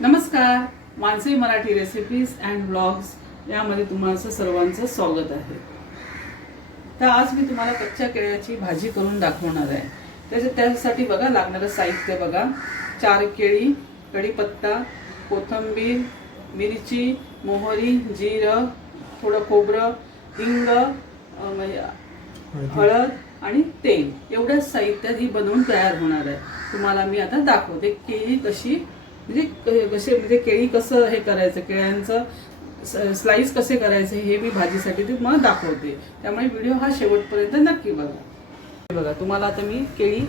नमस्कार, Mansi Marathi recipes and blogs यामध्ये तुम्हाला सर्वांचं स्वागत आहे। तर आज मी तुम्हाला कच्च्या केळ्याची भाजी करून दाखवणार आहे। त्यासाठी बघा लागणारं साहित्य बघा, 4 केळी, कढीपत्ता, कोथिंबीर, मिरची, मोहरी, जिरं, थोडं खोबरं, हिंग, हळद आणि तेल एवढंच साहित्य ही बनवून तयार होणार आहे। तुम्हाला मी आता दाखवते केळी कशी म्हणजे केळी कसं हे करायचं, केळ्यांचं स्लाइस कसे करायचे हे मी भाजीसाठी ते मला दाखवते। त्यामुळे व्हिडिओ हा शेवटपर्यंत नक्की बघा। बघा तुम्हाला आता मी केळी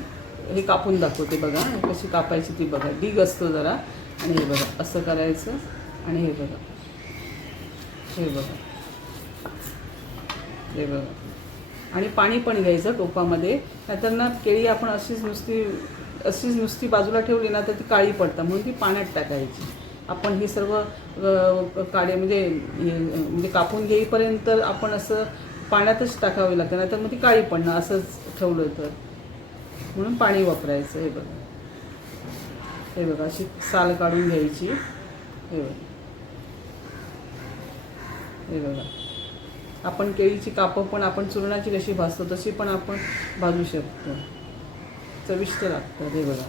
हे कापून दाखवते। बघा कशी कापायची ती बघा, डीग असतो जरा, आणि हे बघा असं करायचं, आणि हे बघा हे बघा आणि पाणी पण घ्यायचं टोपामध्ये, नाहीतर ना केळी आपण अशीच नुसती बाजूला ठेवली ना तर ती काळी पडतात, म्हणून ती पाण्यात टाकायची। आपण हे सर्व काळे म्हणजे कापून घेईपर्यंत आपण असं पाण्यातच टाकावे लागतं, नाहीतर मग ती काळी पडणं असंच ठेवलं तर, म्हणून पाणी वापरायचं। हे बघा अशी साल काढून घ्यायची। हे बघा आपण केळीची कापं पण आपण चूरणाची कशी भाजतो तशी पण आपण भाजू शकतो, चविष्ट लागतं। हे बघा,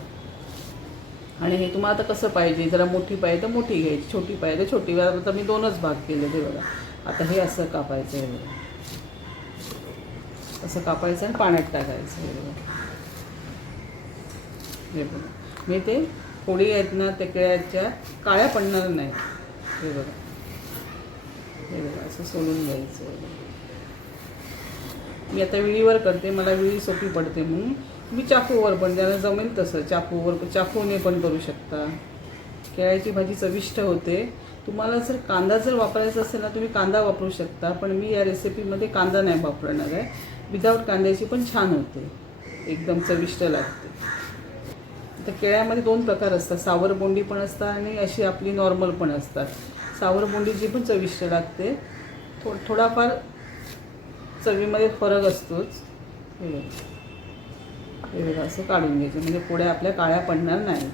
आणि हे तुम्हाला आता कसं पाहिजे, जरा मोठी पाहिजे तर मोठी घ्यायची, छोटी पाहिजे तर छोटी। आता मी 2च भाग केले। हे बघा आता हे असं कापायचं, हे बघा असं कापायचं आणि पाण्यात टाकायचं। हे बघा मी ते फोडी आहेत ना त्या केळ्याच्या काळ्या पडणार नाही। हे बघा असं सोलून घ्यायचं। मी आता विळीवर करते, मला विळी सोपी पडते म्हणून। मी चाकूवर पण ज्याला जमेल तसं चाकूने पण करू शकता। केळ्याची भाजी चविष्ट होते। तुम्हाला जर कांदा वापरायचा असेल ना तुम्ही कांदा वापरू शकता, पण मी या रेसिपीमध्ये कांदा नाही वापरणार आहे। विदाऊट कांद्याची पण छान होते, एकदम चविष्ट लागते। तर केळ्यामध्ये 2 प्रकार असतात, सावर बोंडी पण असतात आणि अशी आपली नॉर्मल पण असतात। सावर बोंडीची पण चविष्ट लागते, थोडाफार चवीमध्ये फरक असतोच। हे बघा असं काढून घ्यायचं, म्हणजे पोळ्या आपल्या काळ्या पडणार नाही।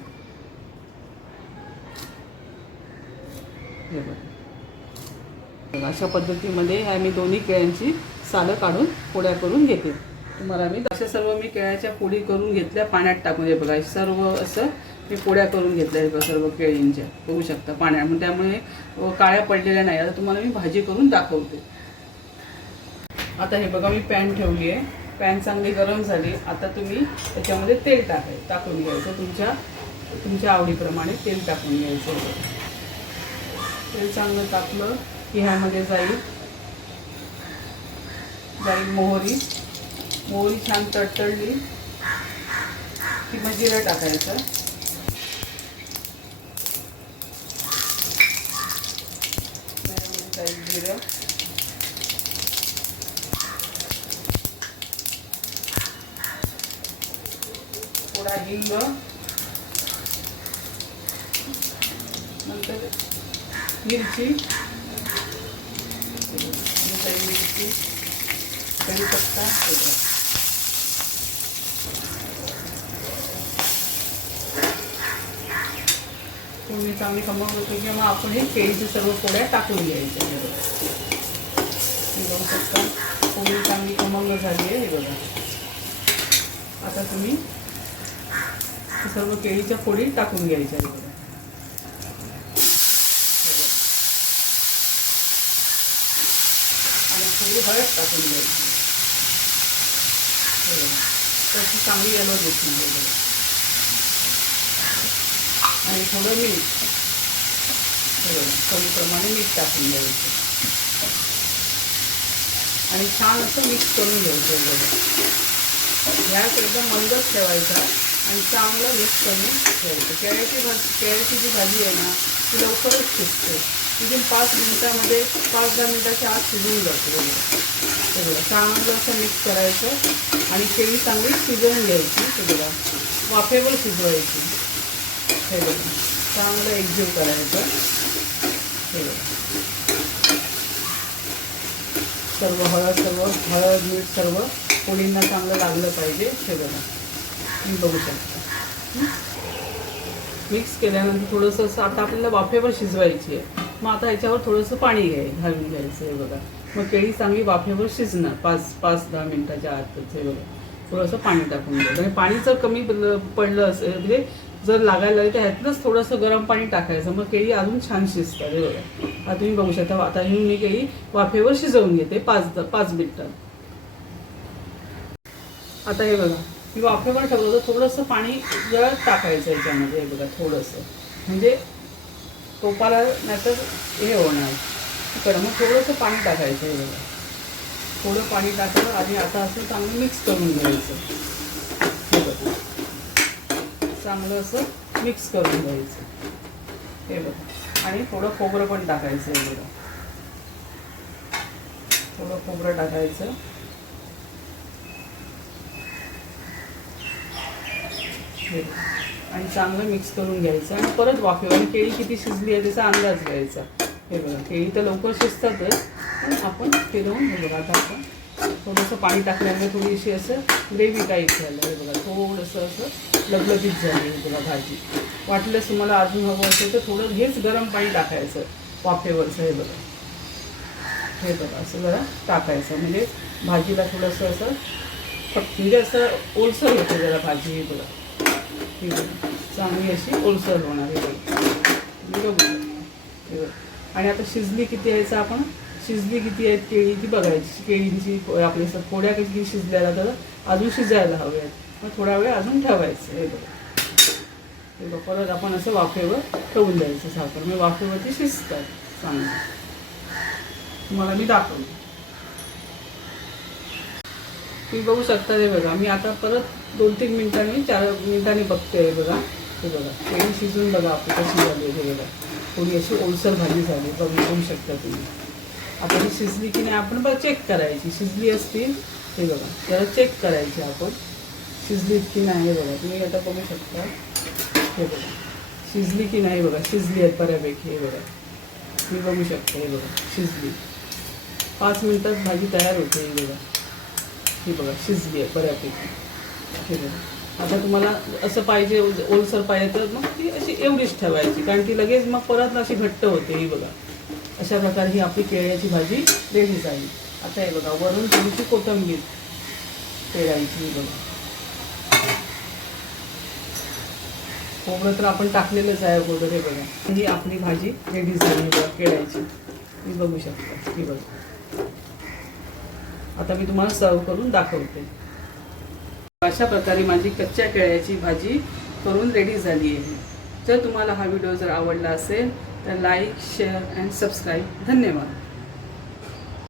हे बघा अशा पद्धतीमध्ये मी दोन्ही केळ्यांची सालं काढून पोळ्या करून घेते। तुम्हाला मी अशा सर्व केळ्याच्या पोळी करून घेतल्या, पाण्यात टाकून। हे बघा सर्व असं मी पोळ्या करून घेतल्या सर्व केळींच्या, बघू शकता पाण्यात, त्यामुळे काळ्या पडलेल्या नाही। आता तुम्हाला मी भाजी करून दाखवते। आता हे बघा मी पॅन ठेवली आहे, पॅन चांगली गरम झाली। आता तुम्ही त्याच्यामध्ये तेल टाकून घ्यायचं, तुमच्या आवडीप्रमाणे तेल टाकून घ्यायचं। तेल चांगलं टाकलं की ह्यामध्ये जाईल मोहरी छान तडतडली की मग जिरं टाकायचं। जिरं, थोडा हिंग, नंतर मिरची, कढीपत्ता, तुम्ही चांगली खमंग होते की मग आपण हे केळीचे सर्व पोळ्या टाकून घ्यायच्या। बघू शकता पोळी चांगली खमंग झाली आहे। हे बघा आता तुम्ही सर्व केळीच्या फोडी टाकून घ्यायच्या। हे बघा आणि थोडी हळद टाकून घ्यायची, त्याची चांगली येलो दिसणार। आणि थोडं मीठ, चवीप्रमाणे मीठ टाकून घ्यायचं आणि छान असं मिक्स करून घ्यायचं। गॅस एकदम मंदच ठेवायचा आणि चांगलं मिक्स करून घ्यायचं। केळ्याची जी भाजी आहे ना ती लवकरच शिजते, तिथून 5 मिनिटामध्ये 5-10 मिनिटाच्या आत शिजून जाते। चांगलं असं मिक्स करायचं आणि केळी चांगली शिजवून घ्यायची। हे बघा वाफेवर शिजवायची। हे बघा चांगलं एकजीव करायचं। हे बघा हळद मीठ सर्व पोळींना चांगलं लागलं पाहिजे। हे बघा तुम्ही बघू शकता। मिक्स केल्यानंतर थोडंसं असं आता आपल्याला वाफेवर शिजवायची आहे. मग आता ह्याच्यावर थोडंसं पाणी घालून घ्यायचं आहे बघा. मग केळी चांगली वाफेवर शिजणार 5-10 मिनिटाच्या आतच आहे बघा. थोडंसं पाणी टाकून द्यायचं आणि पाणी जर कमी पडलं असेल म्हणजे जर लागायला लागलं तर ह्यातलंच थोडंसं गरम पाणी टाकायचं. मग केळी अजून छान शिजतात हे बघा. आता तुम्ही बघू शकता. आता ही मी केळी वाफेवर शिजवून घेते 5 मिनिटात. आता हे बघा मी वाफेवर ठेवलं तर थोडंसं पाणी जरा टाकायचं याच्यामध्ये हे बघा थोडंसं, म्हणजे टोपाला नाहीतर हे होणार इकडं. मग थोडंसं पाणी टाकायचं हे बघा. थोडं पाणी टाकलं आणि आता असं चांगलं मिक्स करून घ्यायचं हे बघा. चांगलं असं मिक्स करून घ्यायचं हे बघा. आणि थोडं खोबरं पण टाकायचं हे बघा. थोडं खोबरं टाकायचं आणि चांगलं मिक्स करून घ्यायचं आणि परत वाफेवर केळी किती शिजली आहे त्याचा अंदाज घ्यायचा हे बघा. केळी तर लवकर शिजतातच पण आपण फिरवून हे बघा. आता आपण थोडंसं पाणी टाकल्यामुळे थोडीशी असं ग्रेव्ही टाईप झालं हे बघा. थोडंसं असं लबलबीत झाली हे बघा भाजी. वाटल्यास तुम्हाला अजून हवं असेल तर थोडं हेच गरम पाणी टाकायचं वाफेवरचं हे बघा. हे बघा असं जरा टाकायचं म्हणजे भाजीला थोडंसं असं म्हणजे असं ओलसर होतं जरा भाजी हे बघा. ही बघा चांगली अशी ओलसर होणार हे बघा. आणि आता शिजली किती आहे आपण शिजली किती आहेत केळी ती बघायची. केळींची आपली थोड्या किती शिजल्याला तर अजून शिजायला हवे आहेत. मग थोडा वेळ अजून ठेवायचं हे बघा. हे बघा परत आपण असं वाफेवर ठेवून द्यायचं साखर. मग वाफेवरती शिजतात चांगलं. तुम्हाला मी दाखवते. तुम्ही बघू शकता हे बघा. मी आता परत 2-3 मिनिटांनी 4 मिनिटांनी बघते हे बघा. हे बघा केळी शिजून बघा आपली कशी झाली हे बघा. थोडी अशी ओलसर भाजी झाली बघू शकता तुम्ही. आता ही शिजली की नाही आपण बघा चेक करायची. शिजली असतील हे बघा जरा चेक करायची आपण शिजलीत की नाही हे बघा. तुम्ही आता बघू शकता हे बघा शिजली की नाही बघा. शिजली आहेत बऱ्यापैकी हे बघा. तुम्ही बघू शकता हे बघा शिजली. 5 मिनिटात भाजी तयार होते हे बघा. ही बघा शिजली आहे बऱ्यापैकी हे बघा. आता तुम्हाला असं पाहिजे ओलसर पाहिजे तर मग ती अशी एवढीच ठेवायची कारण ती लगेच मग परत अशी घट्ट होते ही बघा. अशा प्रकारे ही आपली केळ्याची भाजी रेडी झाली. आता हे बघा वरून थोडीशी कोथिंबीर पेरायची ही बघा. खोबरं तर आपण टाकलेलंच आहे अगोदर हे बघा. ही आपली भाजी रेडी झाली बघा केळ्याची. ही बघू शकता ही बघा. आता मी तुम्हाला सर्व करून दाखवते. अशा प्रकारे माझी कच्च्या केळ्याची भाजी करून रेडी झाली आहे. जर तुम्हाला हा व्हिडिओ जर आवडला असेल तर लाईक शेअर अँड सबस्क्राईब. धन्यवाद.